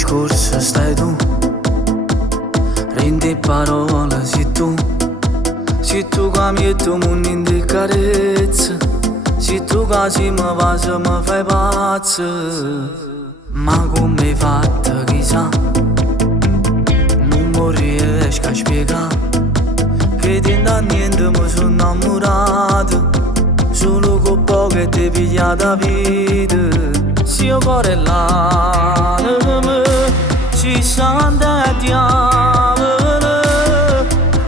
discorso stai tu, rendi parole se tu cambi tu mondo in di carezza, se tu quasi mi passa mi fai pazzo. Ma come hai fatto chissà, non mi riesco a spiegare, che da niente mi sono innamorato, solo con poco e ti pigliata vita. Se io cuore là, ci sente diavolo,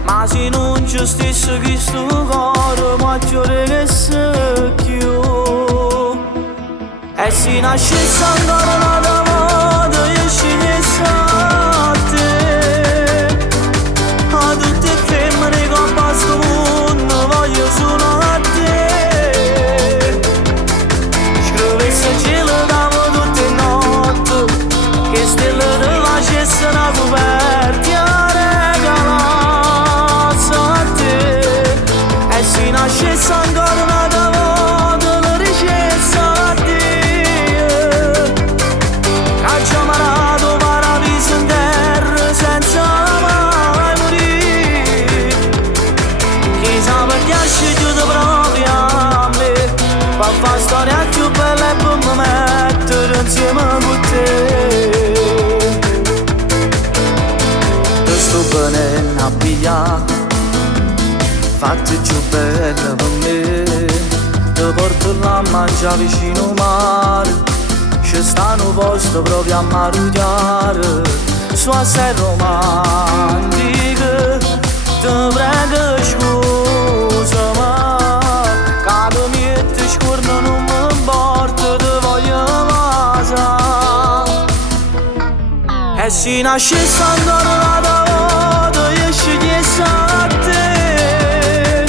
ma se non ci stesse questo cuore, maggiore che se chiude. E se nascesse ancora una volta, io scegliessi a te, a tutte le femmine che ho passato mondo, voglio solo a te. Scrivessi il cielo tutte le notti, che stelle rifacessero una coperta regalazza a te. E se nascesse ancora una volta, lo dicessi a Dio, che ci ha marato paradiso in terra senza mai morire, che sa perché ha scelto proprio a me, per fare storia più bella e per me mettere insieme con te. Ti sto bene a pigliare, fatti più bella per me, ti porto là a mangiare vicino al mare, ci sta un posto proprio a marugliare, su assai romantico, ti prego scusa ma, che mi metti scorno non mi importa, ti voglio casa. E se nascesse ancora una volta, io scegliessi a te,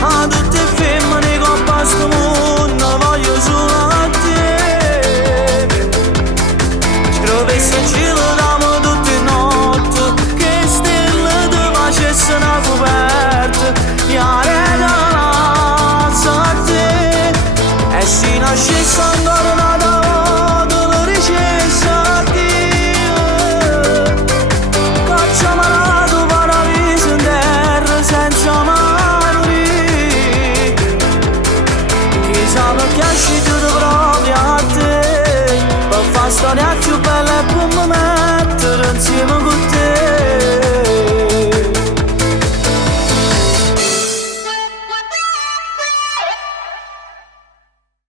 a tutte le femmine che ho passato mondo, voglio solo a te. Scrivessi